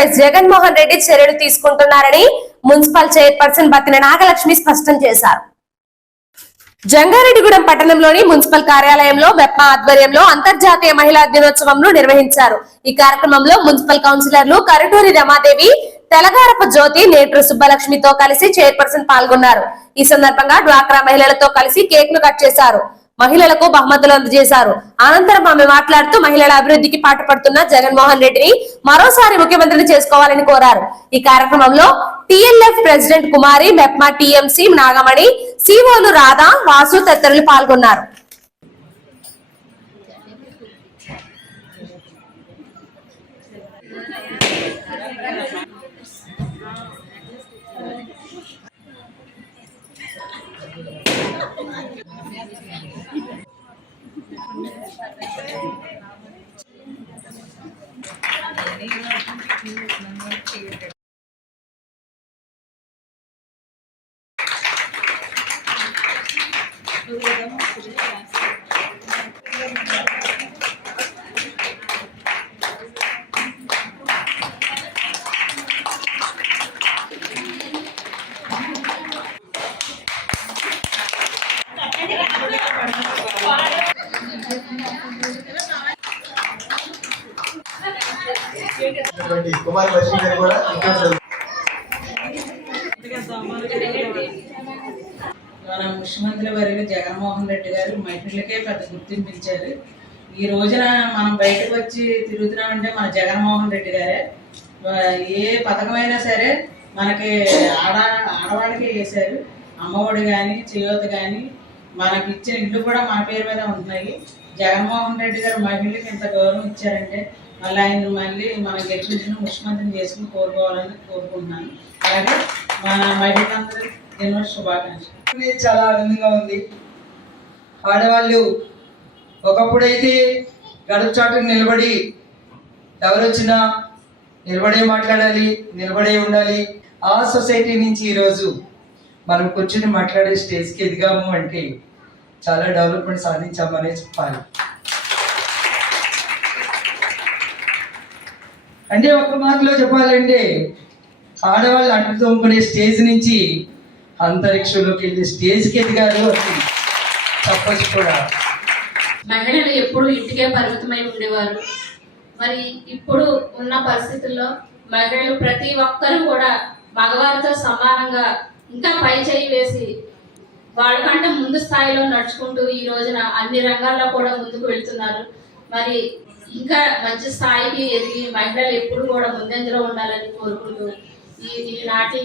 YS Jaganmohan Reddy చర్యలు తీసుకుంటున్నారని municipal chairperson బతిన Nagalakshmi స్పష్టం చేశారు. జంగారెడ్డిగూడెం పట్టణంలోని మున్సిపల్ కార్యాలయంలో వెప్ప ఆధ్వర్యంలో అంతర్జాతీయ మహిళా దినోత్సవంను నిర్వహించారు. ఈ కార్యక్రమంలో మున్సిపల్ కౌన్సిలర్లు కరుటూరి రమాదేవి తెలగారపు జ్యోతి నేట్రు సుబ్బలక్ష్మితో కలిసి చైర్పర్సన్ పాల్గొన్నారు. ఈ సందర్భంగా డ్వాక్రా మహిళలతో కలిసి కేక్ను కట్ చేశారు. మహిళలకు బహుమతులు అందజేశారు. అనంతరం ఆమె మాట్లాడుతూ మహిళల అభివృద్ధికి పాటుపడుతున్న జగన్మోహన్ రెడ్డిని మరోసారి ముఖ్యమంత్రిని చేసుకోవాలని కోరారు. ఈ కార్యక్రమంలో TLF president Kumari MEPMA TMC Nagamani సిఓలు Radha Vasu తదితరులు పాల్గొన్నారు. Obrigada. కుమార్ లక్ష్మి గారు కూడా మన ముఖ్యమంత్రి వర్యులు జగన్మోహన్ రెడ్డి గారు మహిళలకే పెద్ద గుర్తింపు ఇచ్చారు. ఈ రోజున మనం బయటకు వచ్చి తిరుగుతున్నామంటే మన జగన్మోహన్ రెడ్డి గారే. ఏ పథకమైనా సరే మనకి ఆడ ఆడవాళ్ళకే వేశారు అమ్మఒడి కానీ చేయూత కానీ మనకి ఇచ్చిన ఇల్లు కూడా మన పేరు మీద ఉంటున్నాయి. జగన్మోహన్ రెడ్డి గారు మహిళలకు ఇంత గౌరవం ఇచ్చారంటే మళ్ళీ ఆయన మళ్ళీ మన గెలిపించిన ముఖ్యమంత్రిని చేసుకుని కోరుకోవాలని కోరుకుంటున్నాను. అలాగే మన మహిళలందరూ ఎన్నో శుభాకాంక్షలు. చాలా ఆనందంగా ఉంది. ఆడవాళ్ళు ఒకప్పుడైతే గడుపు చాటుకు నిలబడి ఎవరు వచ్చినా నిలబడే మాట్లాడాలి నిలబడే ఉండాలి. ఆ సొసైటీ నుంచి ఈరోజు మనం కూర్చుని మాట్లాడే స్టేజ్కి ఎదిగాము అంటే చాలా డెవలప్మెంట్ సాధించామనే చెప్పాలి. అంటే ఒక మాటలో చెప్పాలంటే ఆడవాళ్ళు అంటు తోముకునే స్టేజ్ నుంచి అంతరిక్షంలోకి వెళ్ళే స్టేజ్కి ఎదిగారు చెప్పచ్చు కూడా. మహిళలు ఎప్పుడు ఇంటికే పరిమితమై ఉండేవారు. మరి ఇప్పుడు ఉన్న పరిస్థితుల్లో మహిళలు ప్రతి ఒక్కరూ కూడా మగవారితో సమానంగా ఇంకా పై చేయి వేసి వాళ్ళకంటే ముందు స్థాయిలో నడుచుకుంటూ ఈ రోజున అన్ని రంగాల్లో కూడా ముందుకు వెళ్తున్నారు. మరి ఇంకా మంచి స్థాయికి ఎదిగి మహిళలు ఎప్పుడు కూడా ముందంజలో ఉండాలని కోరుకుంటూ ఈ ఈనాటి